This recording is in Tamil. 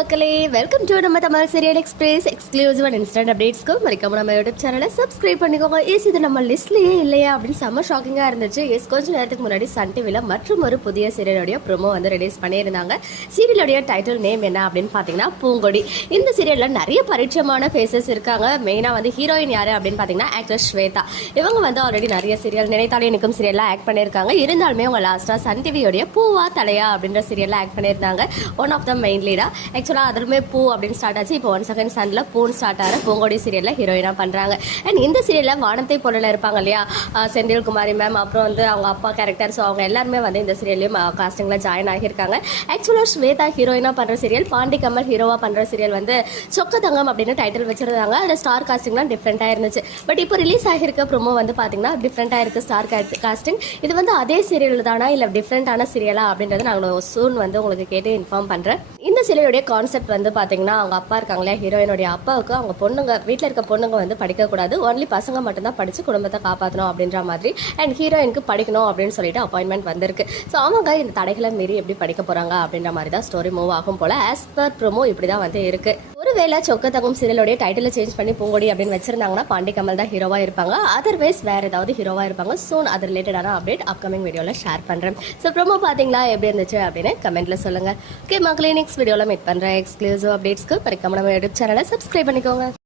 மக்களே வெல்கம் டு நம்ம Tamil serial express exclusive and instant அப்டேட்ஸ்க்கு மறக்காம நம்ம யூடியூப் சேனலை சப்ஸ்கிரைப் பண்ணிக்கோங்க. எஸ் இது நம்ம லிஸ்ட்லயே இல்லையா அப்படின்னு செம்ம ஷாக்கிங்காக இருந்துச்சு. எஸ் கொஞ்ச நேரத்துக்கு முன்னாடி சன் டிவியில் மற்றும் ஒரு புதிய சீரியலுடைய ப்ரோமோ வந்து ரிலீஸ் பண்ணியிருந்தாங்க. சீரியலுடைய டைட்டில் நேம் என்ன அப்படின்னு பார்த்தீங்கன்னா பூங்கொடி. இந்த சீரியலில் நிறைய பரிச்சயமான ஃபேஸஸ் இருக்காங்க. மெயினாக வந்து ஹீரோயின் யாரு அப்படின்னு பார்த்தீங்கன்னா ஆக்ட்ரஸ் ஸ்வேதா. இவங்க வந்து ஆல்ரெடி நிறைய சீரியல் நினைத்தாலே நிற்கும் சீரியலில் ஆக்ட் பண்ணியிருக்காங்க. இருந்தாலுமே அவங்க லாஸ்ட்டாக சன் டிவியோடைய பூவா தலையா அப்படின்ற சீரியலில் ஆக்ட் பண்ணியிருந்தாங்க. ஒன் ஆஃப் த மெயின் லீடா ஆக்சுவலாக அதுலுமே பூ அப்படின்னு ஸ்டார்ட் ஆச்சு. இப்போ ஒன் செகண்ட் சன்ல பூன்னு ஸ்டார்ட் ஆகிற பூங்கோடி சீரியலில் ஹீரோயினாக பண்ணுறாங்க அண்ட் இந்த சீரியலில் வானத்தை பொருளில் இருப்பாங்க இல்லையா? செந்தில்குமாரி செந்தில் குமாரி மேம் அப்புறம் வந்து அவங்க அப்பா கேரக்டர் ஸோ அவங்க எல்லாருமே வந்து இந்த சீரியல்லையும் காஸ்டிங்கில் ஜாயின் ஆகியிருக்காங்க. ஆக்சுவலாக ஸ்வேதா ஹீரோயினாக பண்ணுற சீரியல் பாண்டி கமல் ஹீரோவாக பண்ணுற சீரியல் வந்து சொக்க தங்கம் அப்படின்னு டைட்டில் வச்சிருந்தாங்க. அதில் ஸ்டார் காஸ்டிங்லாம் டிஃப்ரெண்ட்டாக இருந்துச்சு. பட் இப்போ ரிலீஸ் ஆகியிருக்க ப்ரொமோ வந்து பார்த்தீங்கன்னா டிஃப்ரெண்ட்டாக இருக்குது ஸ்டார் காஸ்டிங் இது வந்து அதே சீரியல் தானா இல்லை டிஃப்ரெண்ட்டான சீரியலா அப்படின்றத நாங்கள் சூன் வந்து உங்களுக்கு கேட்டு இன்ஃபார்ம் பண்ணுறேன் இந்த சீரியலுடைய கான்செப்ட் வந்து பார்த்தீங்கன்னா அவங்க அப்பா இருக்காங்களே ஹீரோயினுடைய அப்பாவுக்கு அவங்க பொண்ணுங்க வீட்டில் இருக்க பொண்ணுங்க வந்து படிக்கக்கூடாது. ஒன்லி பசங்க மட்டும்தான் படித்து குடும்பத்தை காப்பாற்றணும் அப்படின்ற மாதிரி. அண்ட் ஹீரோயினுக்கு படிக்கணும் அப்படின்னு சொல்லிட்டு அப்பாயின்மெண்ட் வந்திருக்கு. ஸோ அவங்க இந்த தடைகளை மீறி எப்படி படிக்க போகிறாங்க அப்படின்ற மாதிரி தான் ஸ்டோரி மூவ் ஆகும் போல். ஆஸ் பர் ப்ரோமோ இப்படி தான் வந்து இருக்குது ஒருவேளை சொக்க தங்கம் சீரியலோடைய டைட்டிலை சேஞ்ச் பண்ணி பூங்கொடி அப்படின்னு வச்சிருந்தாங்கன்னா பாண்டி கமல் தான் ஹீரோவாக இருப்பாங்க. அதர்வைஸ் வேறு ஏதாவது ஹீரோவாக இருப்பாங்க. சூன் அது ரிலேட்டடான அப்டேட் அப்கமிங் வீடியோவில் ஷேர் பண்ணுறேன் ஸோ ப்ரோமோ பார்த்தீங்களா? எப்படி இருந்துச்சு அப்படின்னு கமெண்ட்டில் சொல்லுங்க. ஓகே மக்களே நெக்ஸ்ட் வீடியோவில் மீட் பண்ணுறேன் எக்ஸ்க்ளூசிவ் அப்டேட்ஸ்க்கு மறக்காம நம்ம யூடியூப் சேனலை சப்ஸ்கிரைப் பண்ணிக்கோங்க.